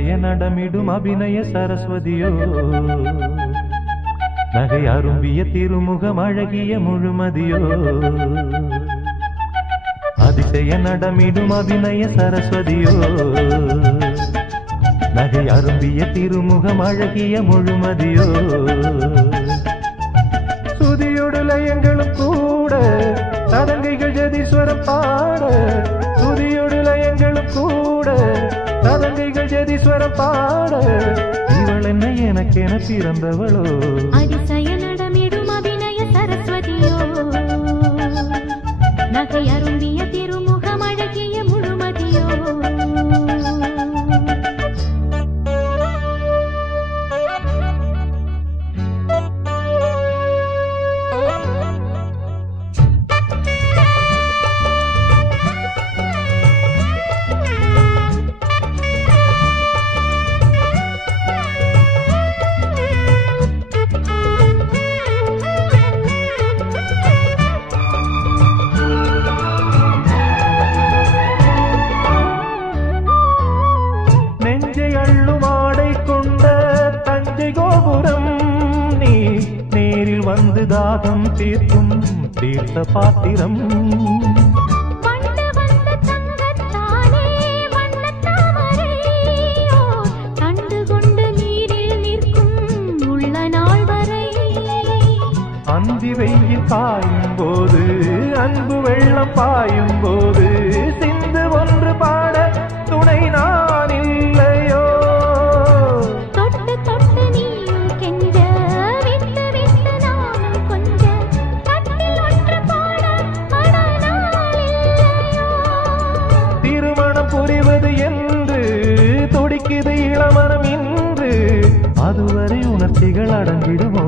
நடமிடும் அபிநய சரஸ்வதியோ? நகை அரும்பிய திருமுகம் அழகிய முழுமதியோ? அதிசய நடமிடும் அபிநய சரஸ்வதியோ? நகை அரும்பிய திருமுகம் அழகிய முழுமதியோ? சுதியோடு லயங்களும் கூட சதங்கைகள் ஜதீஸ்வரம் பாட. சுதியோடு லயங்களும் கூட. சதங்கைகள் ஜதீஸ்வரம் பாட. இவள் என்ன எனக்கென பிறந்தவளோ? அதிசய நடமிடும் அபிநய சரஸ்வதியோ? நகை அரும்பிய திருமுகம் அழகிய முழுமதியோ? கோபுரம் நீ நேரில் வந்து தாகம் தீர்க்கும் தீர்த்த பாத்திரம். அந்தி வெயில் பாயும் போது அன்பு வெள்ளம் பாயும் போது அதுவரை உணர்ச்சிகள் அடங்கிடுமோ?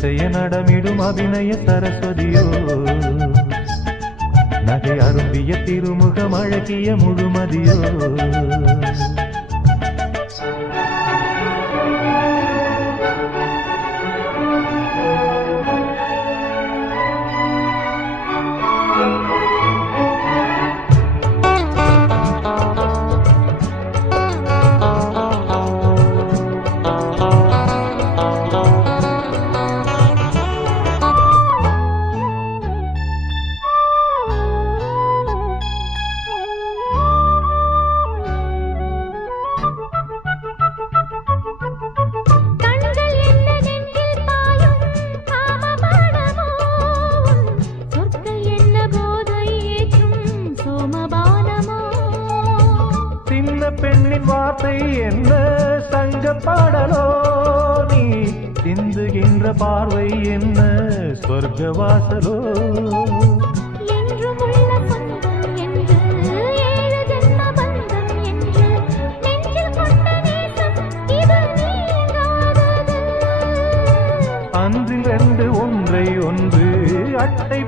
அதிசய நடமிடும் அபிநய சரஸ்வதியோ. நகை அரும்பிய திருமுகம் அழகிய முழுமதியோ. பெண்ணின் வார்த்தை என்ன? சங்க பாடலோ? நீ சிந்துகின்ற பார்வை என்ன? சொர்க்க வாசலோ அன்றில் ரெண்டு ஒன்றை ஒன்று அட்டை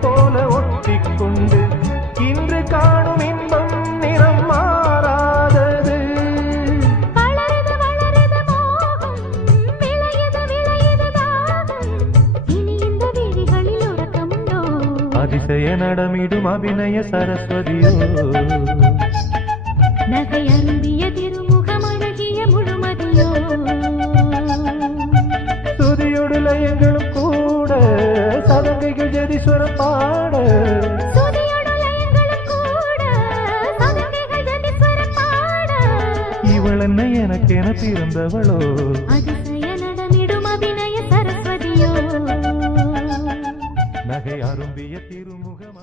அதிசய நடமிடும் அபிநய சரஸ்வதியோ. நகை அரும்பிய திருமுகம் அழகிய முழுமதியோ துதியொடு லயங்களும் கூட சதங்கைகள் ஜதீஸ்வரம் பாட. இவள் என்ன எனக்கென பிறந்தவளோ. நகை அரும்பிய திருமுகம்